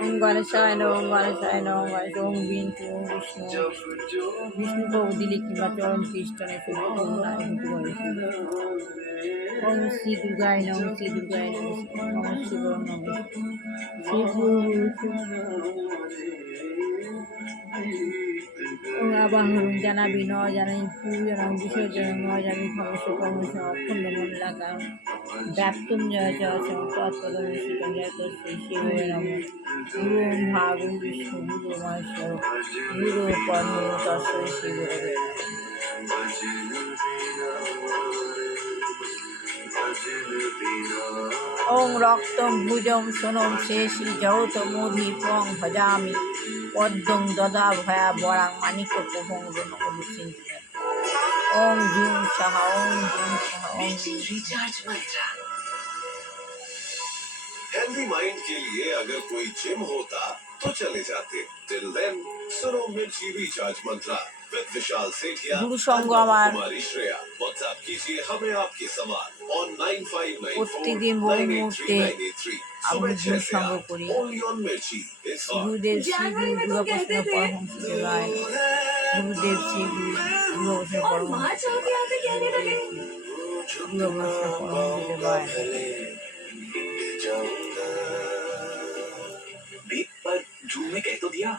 ওম গণেশায় নমঃ, ওম গণেশায় নমঃ, ওম গণেশ, ওম বিষ্ণু, ওম বিষ্ণু, বিষ্ণু প্রভুদিলি কিংবা চরণ কীর্তনে ওম শ্রী দুর্গায় নমঃ, শ্রী দুর্গায় নমঃ, নমঃ শিবায় নমঃ, শ্রী ওম আবাহন জানাবি ন জানাই পূজনং বিসর্জনং ন জানি খমস কমস অখণ্ড মন লাগা ব্যাপ্তম জয় জয় তৎপদম শীতম জয় তৎশ্রী শিবায় নমঃ। গুরু ওম ভাগম বিষ্ণু গুরু মহেশ্বর গুরু পরম তৎশ্রী শিবায় ওং রক্তম ভুজং সোনম শেষি জগতমোধি পং ভজামি পদ্মং দদা ভয়া বরাং মানিক্য প্রভং রণমধুচিন্ত ওং জুং সাহা ওং জুং সাহা ওং। हेल्दी माइंड के लिए अगर कोई जिम होता तो चले जाते। टिल देन सुनो मिर्ची रिचार्ज मंत्रा विद विशाल सेठिया गुरु संग আমার कुमारी श्रेया। व्हाट्सएप कीजिए हमें आपके सवाल ऑन 9594 প্রতিদিন বহু মুহূর্তে 983 আমি सुबह 6 গুরু से সঙ্গ 8 করি। ओनली ऑन मिर्ची इट्स গুরুদেব শ্রী গুরু দুর্গাপ্রসাদ পরমহংস দেবায় গুরুদেব শ্রী গুরু দুর্গাপ্রসাদ পরমহংস দুর্গাপ্রসাদ পরমহংস দেবায়। पर जून में कह तो दिया।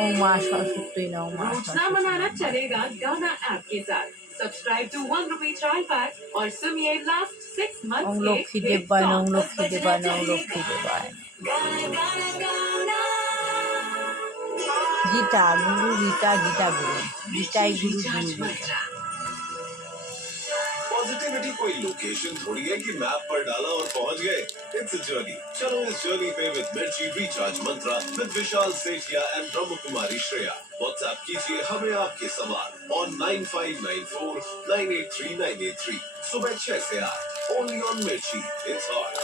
ओम मां सरस्वती नमः, मां रोजना मनाना चलेगा गाना ऐप के साथ। सब्सक्राइब टू ₹1 ट्रायल पैक और सुनिए लास्ट 6 ओम मंथ्स लक्ष्मी के देवाय नमः, ओम लक्ष्मी देवाय नमः, ओम लक्ष्मी देवाय। गीता गुरु गीता गीता गुरु गीताई गुरु गुरु गीता। पॉजिटिविटी कोई लोकेशन थोड़ी है कि मैप पर डाला और पहुंच गए। It's a journey. चलो इस जर्नी पे विद मिर्ची recharge Mantra with Vishal Sethia and Brahma Kumari Shreya. WhatsApp कीजिए हमें आपके सवाल ऑन 9594 983 983 सुबह 6 से 8 ओनली ऑन मिर्ची इट्स हॉट।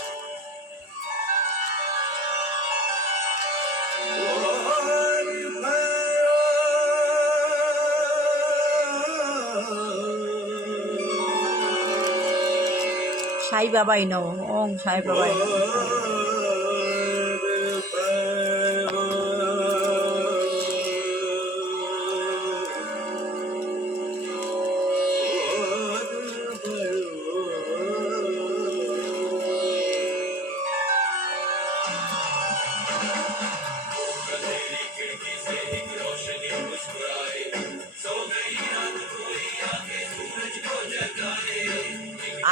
साई बाबाई नमः, ओम साई बाबाई नमः।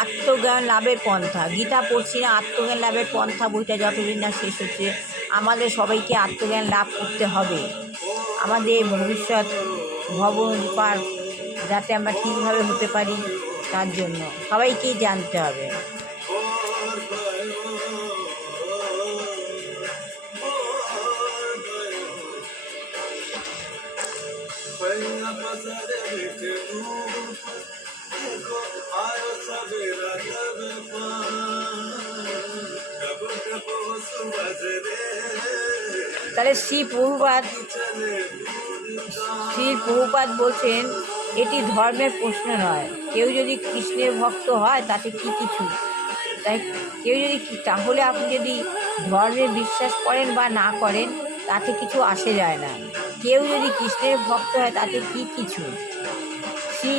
আত্মজ্ঞান লাভের পন্থা গীতা পড়ছি না, আত্মজ্ঞান লাভের পন্থা বইটা যতদিন না শেষ হচ্ছে আমাদের সবাইকে আত্মজ্ঞান লাভ করতে হবে। আমাদের ভবিষ্যৎ ভবপার যাতে আমরা ঠিকভাবে হতে পারি তার জন্য সবাইকেই জানতে হবে। তাহলে শ্রী প্রভুপাদ বলছেন এটি ধর্মের প্রশ্ন নয়। কেউ যদি কৃষ্ণের ভক্ত হয় তাতে কি কিছু, তাই কেউ যদি তাহলে আপনি যদি ধর্মে বিশ্বাস করেন বা না করেন তাতে কিছু আসে যায় না। কেউ যদি কৃষ্ণের ভক্ত হয় তাতে কি কিছু। শ্রী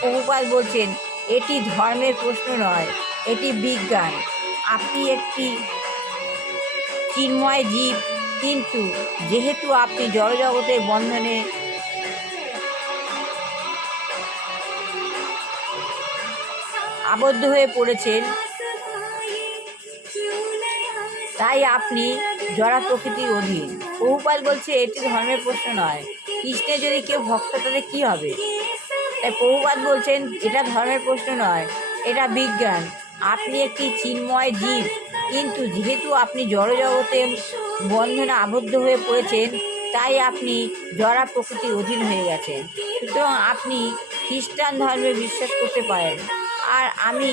প্রভুপাদ বলছেন এটি ধর্মের প্রশ্ন নয়, এটি বিজ্ঞান। আপনি একটি চিন্ময় জীব, কিন্তু যেহেতু আপনি জড়জগতের বন্ধনে আবদ্ধ হয়ে পড়েছেন, তাই আপনি জড়া প্রকৃতির অধীন। প্রভুপাদ বলছে এটি ধর্মের প্রশ্ন নয়, কৃষ্ণের যদি কেউ ভক্ত তাদের কী হবে। তাই প্রভুপাদ বলছেন এটা ধর্মের প্রশ্ন নয়, এটা বিজ্ঞান। আপনি একটি চিন্ময় জীব, কিন্তু যেহেতু আপনি জড়জগতের বন্ধনে আবদ্ধ হয়ে পড়েছেন তাই আপনি জড়া প্রকৃতির অধীন হয়ে গেছেন। সুতরাং আপনি খ্রিস্টান ধর্মে বিশ্বাস করতে পারেন আর আমি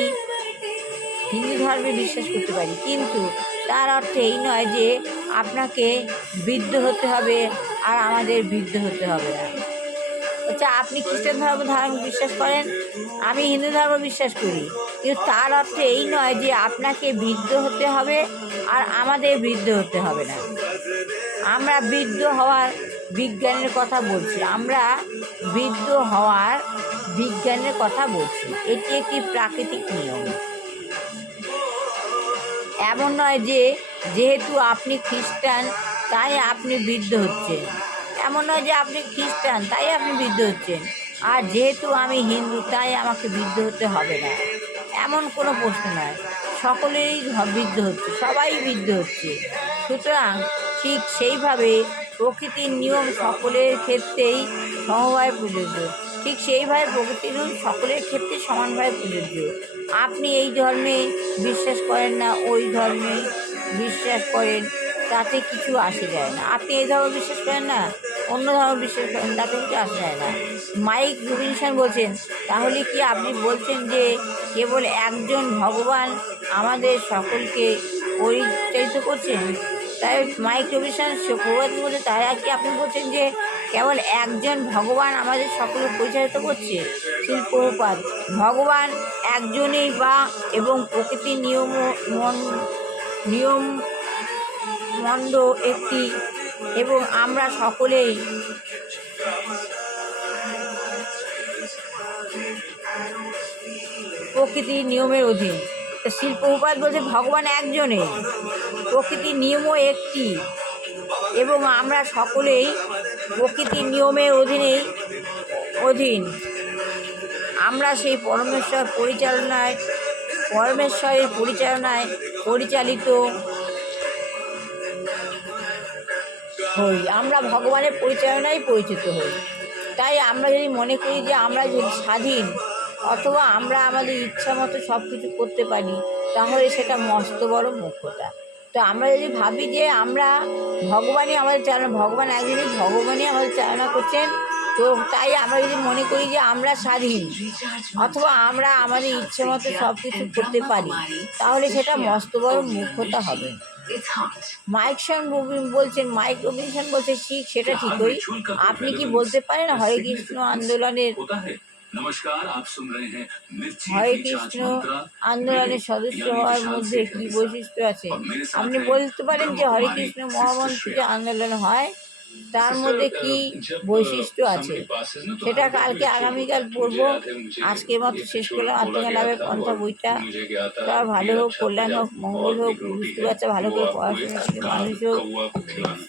হিন্দু ধর্মে বিশ্বাস করতে পারি, কিন্তু তার অর্থ এই নয় যে আপনাকে বৃদ্ধ হতে হবে আর আমাদের বৃদ্ধ হতে হবে না। আচ্ছা, আপনি খ্রিস্টান ধর্ম বিশ্বাস করেন, আমি হিন্দু ধর্ম বিশ্বাস করি, কিন্তু তার অর্থ এই নয় যে আপনাকে বৃদ্ধ হতে হবে আর আমাদের বৃদ্ধ হতে হবে না। আমরা বৃদ্ধ হওয়ার বিজ্ঞানের কথা বলছি, আমরা বৃদ্ধ হওয়ার বিজ্ঞানের কথা বলছি। এটি একটি প্রাকৃতিক নিয়ম। এমন নয় যে যেহেতু আপনি খ্রিস্টান তাই আপনি বৃদ্ধ হচ্ছেন, এমন নয় যে আপনি খ্রিস্টান তাই আপনি বৃদ্ধ হচ্ছেন, আর যেহেতু আমি হিন্দু তাই আমাকে বৃদ্ধ হতে হবে না, এমন কোনো প্রশ্ন নয়। সকলেরই বৃদ্ধ হচ্ছে, সবাই বৃদ্ধ হচ্ছে। সুতরাং ঠিক সেইভাবে প্রকৃতির নিয়ম সকলের ক্ষেত্রেই সমভাবে প্রযোজ্য, ঠিক সেইভাবে প্রকৃতির নিয়ম সকলের ক্ষেত্রে সমানভাবে প্রযোজ্য। আপনি এই ধর্মে বিশ্বাস করেন না, ওই ধর্মে বিশ্বাস করেন, তাতে কিছু আসে যায় না। আপনি এই ধর্ম বিশ্বাস করেন না, অন্য ধর্ম বিশ্বাস করেন, তাতে কিছু আসে যায় না। মাইক রবিনসন বলছেন, তাহলে কি আপনি বলছেন যে কেবল একজন ভগবান আমাদের সকলকে পরিচালিত করছেন? তাই মাইক রবিনসন প্রবাদ বলছে, তাই আর কি আপনি বলছেন যে কেবল একজন ভগবান আমাদের সকলকে পরিচালিত করছে? শ্রীল প্রভুপাদ, ভগবান একজনেই বা এবং প্রকৃতির নিয়ম মন্ড একটি, এবং আমরা সকলেই প্রকৃতির নিয়মের অধীন। শ্রীল প্রভুপাদ বলছে ভগবান একজনই, প্রকৃতির নিয়মও একটি, এবং আমরা সকলেই প্রকৃতির নিয়মের অধীন। আমরা সেই পরমেশ্বরের পরিচালনায় পরিচালিত হই, আমরা ভগবানের পরিচালনায় পরিচিত হই। তাই আমরা যদি মনে করি যে আমরা যদি স্বাধীন অথবা আমরা আমাদের ইচ্ছা মতো সব কিছু করতে পারি, তাহলে সেটা মস্ত বড় মূর্খতা। তো আমরা যদি ভাবি যে আমরা ভগবানই আমাদের চালনা, ভগবান একজনই, ভগবানই আমাদের চালনা করছেন, তো তাই আমরা যদি মনে করি যে আমরা স্বাধীন অথবা আমরা আমাদের ইচ্ছে মতো সব কিছু করতে পারি, তাহলে সেটা মস্ত বড় মূর্খতা হবে। মাইক রবিনসন বলছে সেটা ঠিকই। আপনি কি বলতে পারেন হরে কৃষ্ণ আন্দোলনের সদস্য হওয়ার মধ্যে কি বৈশিষ্ট্য আছে? আপনি বলতে পারেন যে হরে কৃষ্ণ মহামন্ত্র যে আন্দোলন হয় তার মধ্যে কি বৈশিষ্ট্য আছে? সেটা কালকে আগামীকাল পড়বো। আজকের মতো শেষ করলাম আত্মজ্ঞান লাভের পন্থা বইটা। তা ভালো হোক, কল্যাণ হোক, মঙ্গল হোক, বুঝতে বাচ্চা ভালো করে পড়াশোনা শিখে মানুষ হোক,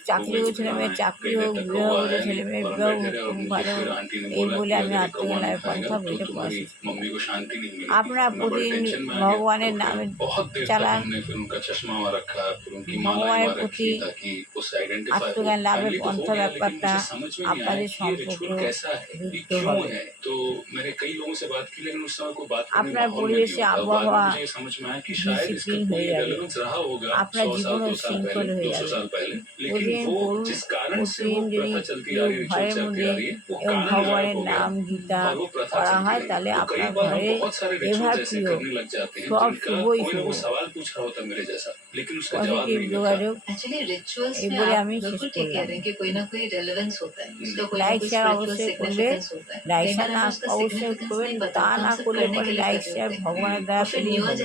চাকরি হোক, ছেলে মেয়ের চাকরি হোক, বিবাহ হলে ছেলে মেয়ের বিবাহ হোক, খুব ভালো হোক, এই বলে আমি আত্মজ্ঞান লাভের পন্থা বইটা পড়াশোনা। আপনারা প্রতিদিন ভগবানের নামে চালান, ভগবানের প্রতি আত্মজ্ঞান লাভের পন্থা ব্যাপারটা আপনাদের সম্পর্ক যুক্ত হবে। আপনার পরিবেশে আবহাওয়া ডিসিপ্লিন হয়ে যাবে, আপনার জীবনও শৃঙ্খল হয়ে যাবে। প্রতিদিন পড়ুন, প্রতিদিন যদি ঘরের মধ্যে এবং ভগবানের নাম গীতা পড়া হয়, তাহলে আপনার ঘরে এভার প্রিয় সব শুভই শুভ, পজিটিভ যোগাযোগ। এই বলে আমি শেষ করলাম। লাইক শেয়ার অবশ্যই করবে, লাইক শেয়ার না অবশ্যই করবেন, তা না করলে পরে লাইক শেয়ার ভগবানের দ্বারা পেলেই হবে।